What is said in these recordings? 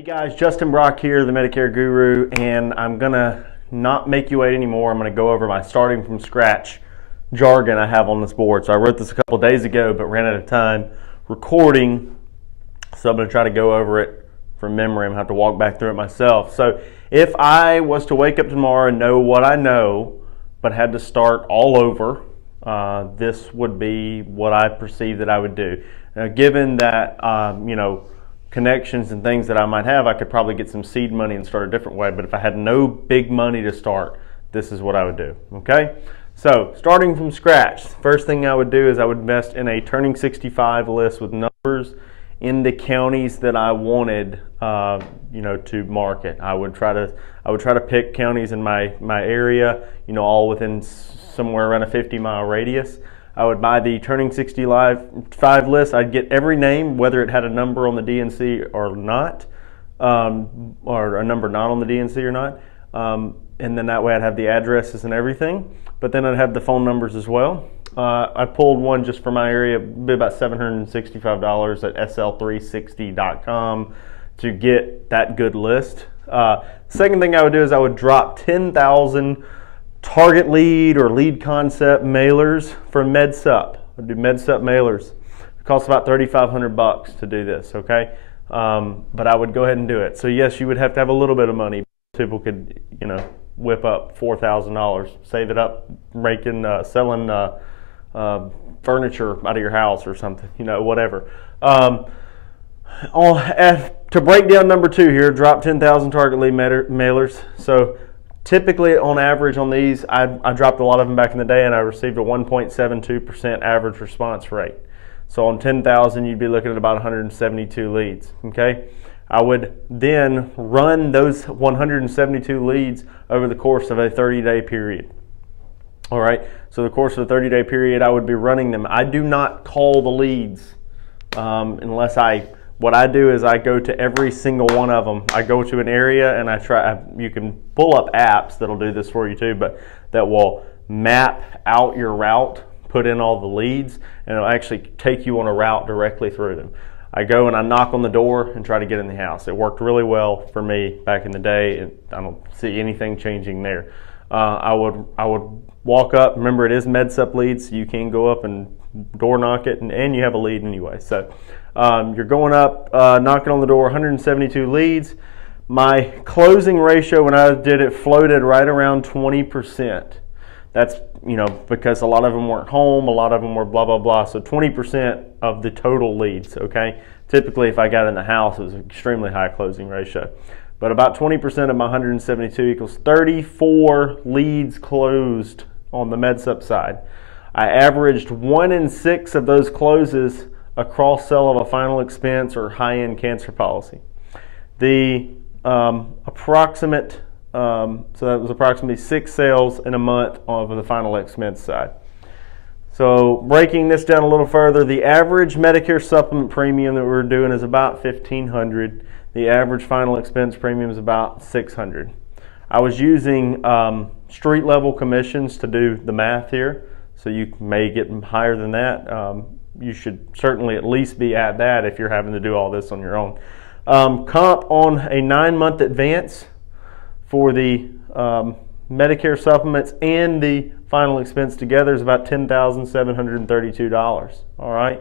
Hey guys, Justin Brock here, the Medicare Guru, and I'm gonna not make you wait anymore. I'm gonna go over my starting from scratch jargon I have on this board. So I wrote this a couple of days ago, but ran out of time recording. So I'm gonna try to go over it from memory. I'm gonna have to walk back through it myself. So if I was to wake up tomorrow and know what I know, but had to start all over, this would be what I perceive that I would do. Now, given that, connections and things that I might have, I could probably get some seed money and start a different way. But if I had no big money to start, this is what I would do. Okay? So, starting from scratch, first thing I would do is I would invest in a turning 65 list with numbers in the counties that I wanted, to market. I would try to pick counties in my area, all within somewhere around a 50-mile radius. I would buy the Turning 65 list. I'd get every name, whether it had a number on the DNC or not, or a number not on the DNC or not. And then that way I'd have the addresses and everything. But then I'd have the phone numbers as well. I pulled one just for my area, it'd be about $765 at sl360.com to get that good list. Second thing I would do is I would drop 10,000 target lead or lead concept mailers for MedSup. I'd do MedSup mailers. It costs about $3,500 to do this, okay? But I would go ahead and do it. So yes, you would have to have a little bit of money. People could, whip up $4,000, save it up, selling furniture out of your house or something, whatever. To break down number two here, drop 10,000 target lead mailers. So typically, on average on these, I dropped a lot of them back in the day, and I received a 1.72% average response rate. So on 10,000, you'd be looking at about 172 leads, okay? I would then run those 172 leads over the course of a 30-day period. All right, so the course of a 30-day period, I would be running them. I do not call the leads unless what I do is I go to every single one of them. I go to an area and you can pull up apps that'll do this for you too, but that will map out your route, put in all the leads, and it'll actually take you on a route directly through them. I go and I knock on the door and try to get in the house. It worked really well for me back in the day, and I don't see anything changing there. I would walk up. Remember, it is MedSup leads, so you can go up and door knock it, and you have a lead anyway. So you're going up, knocking on the door, 172 leads. My closing ratio when I did it floated right around 20%. That's, because a lot of them weren't home, a lot of them were blah, blah, blah. So 20% of the total leads, okay? Typically, if I got in the house, it was an extremely high closing ratio. But about 20% of my 172 equals 34 leads closed on the MedSup side. I averaged 1 in 6 of those closes a cross-sell of a final expense or high-end cancer policy. The so that was approximately 6 sales in a month of the final expense side. So breaking this down a little further, the average Medicare supplement premium that we're doing is about $1,500. The average final expense premium is about $600. I was using street level commissions to do the math here, so you may get higher than that. You should certainly at least be at that if you're having to do all this on your own. Comp on a 9-month advance for the Medicare supplements and the final expense together is about $10,732. All right.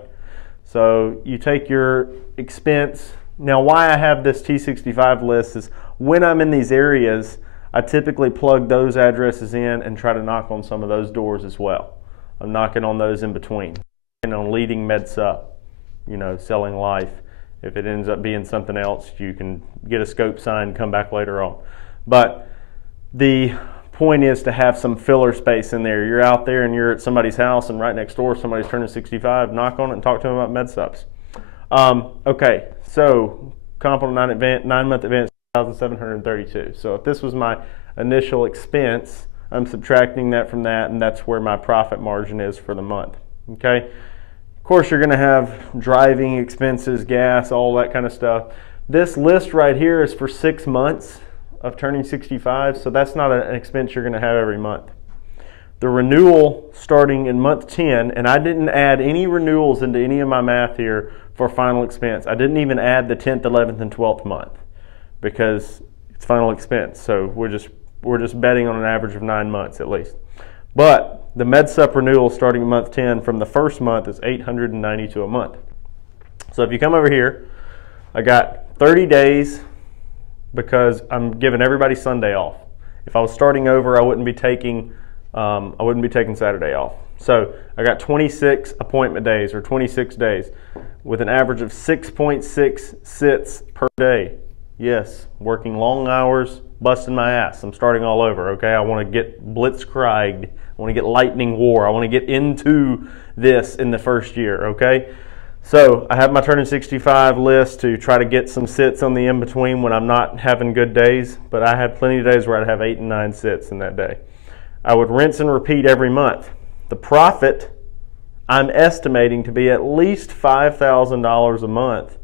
So you take your expense. Now, why I have this T65 list is when I'm in these areas, I typically plug those addresses in and try to knock on some of those doors as well. I'm knocking on those in between. And on leading MedSup, selling life. If it ends up being something else, you can get a scope sign and come back later on. But the point is to have some filler space in there. You're out there and you're at somebody's house, and right next door somebody's turning 65, knock on it and talk to them about MedSups. Okay, so comp on a 9-month advance, $1,732. So if this was my initial expense, I'm subtracting that from that, and that's where my profit margin is for the month. Okay. Of course, you're going to have driving expenses, gas, all that kind of stuff. This list right here is for 6 months of turning 65, so that's not an expense you're going to have every month. The renewal starting in month 10, and I didn't add any renewals into any of my math here for final expense. I didn't even add the 10th, 11th, and 12th month. because it's final expense. So we're just betting on an average of 9 months at least. But the MedSup renewal starting month 10 from the first month is $892 a month. So if you come over here, I got 30 days because I'm giving everybody Sunday off. If I was starting over, I wouldn't be taking Saturday off. So I got 26 appointment days, or 26 days, with an average of 6.6 sits per day. Yes, working long hours, busting my ass. I'm starting all over, okay? I want to get blitzkrieged. I want to get lightning war. I want to get into this in the first year, okay? So I have my turning 65 list to try to get some sits on the in-between when I'm not having good days, but I had plenty of days where I'd have 8 and 9 sits in that day. I would rinse and repeat every month. The profit I'm estimating to be at least $5,000 a month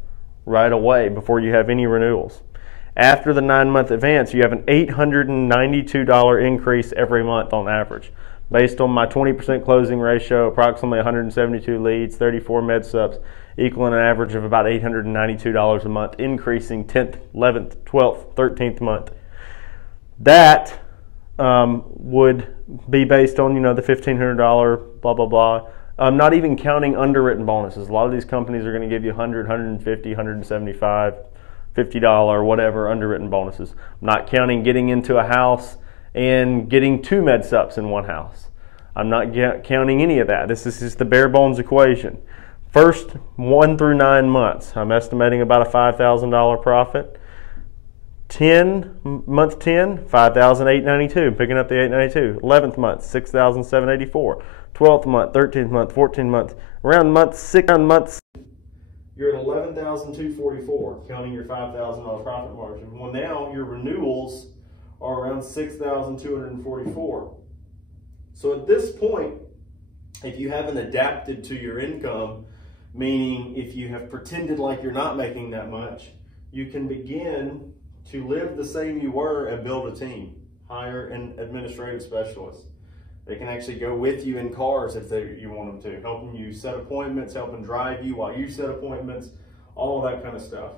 right away before you have any renewals. After the 9-month advance, you have an $892 increase every month on average. Based on my 20% closing ratio, approximately 172 leads, 34 MedSups, equaling an average of about $892 a month, increasing 10th, 11th, 12th, 13th month. That would be based on, the $1,500, blah, blah, blah. Not even counting underwritten bonuses. A lot of these companies are going to give you $100, $150, $175, $50, whatever underwritten bonuses. I'm not counting getting into a house and getting 2 MedSups in one house. I'm not counting any of that. This is just the bare bones equation. First 1 through 9 months, I'm estimating about a $5,000 profit. Month 10, $5,892, picking up the $892. 11th month, $6,784. 12th month, 13th month, 14th month. Around month 6, you're at $11,244, counting your $5,000 profit margin. Well, now your renewals are around $6,244. So at this point, if you haven't adapted to your income, meaning if you have pretended like you're not making that much, you can begin to live the same you were and build a team. Hire an administrative specialist. They can actually go with you in cars if you want them to, helping you set appointments, helping drive you while you set appointments, all of that kind of stuff.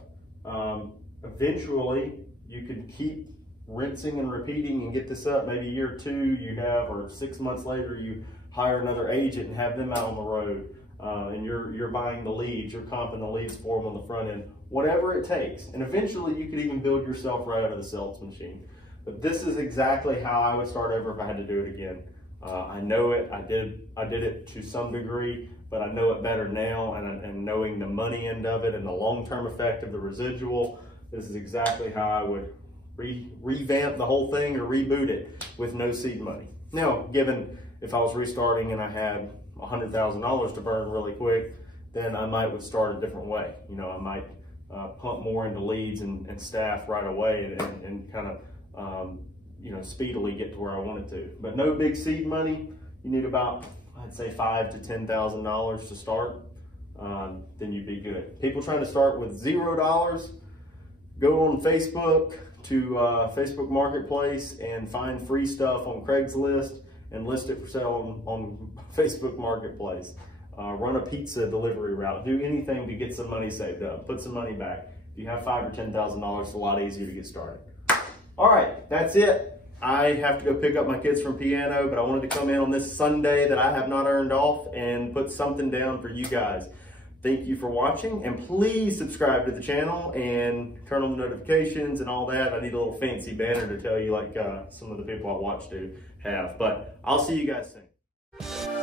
Eventually, you can keep rinsing and repeating and get this up. Maybe year 2 you have, or 6 months later you hire another agent and have them out on the road, and you're buying the leads, you're comping the leads for them on the front end, whatever it takes. And eventually you could even build yourself right out of the sales machine. But this is exactly how I would start over if I had to do it again. I know it. I did it to some degree, but I know it better now, and knowing the money end of it and the long-term effect of the residual, this is exactly how I would revamp the whole thing or reboot it with no seed money. Now, given if I was restarting and I had $100,000 to burn really quick, then I would start a different way. I might pump more into leads and staff right away and kind of speedily get to where I wanted to. But no big seed money. You need about, I'd say, $5,000 to $10,000 to start. Then you'd be good. People trying to start with $0, go on Facebook to Facebook Marketplace and find free stuff on Craigslist and list it for sale on Facebook Marketplace. Run a pizza delivery route. Do anything to get some money saved up. Put some money back. If you have $5,000 or $10,000, it's a lot easier to get started. All right, that's it. I have to go pick up my kids from piano, but I wanted to come in on this Sunday that I have not earned off and put something down for you guys. Thank you for watching, and please subscribe to the channel and turn on the notifications and all that. I need a little fancy banner to tell you like some of the people I watch do have, but I'll see you guys soon.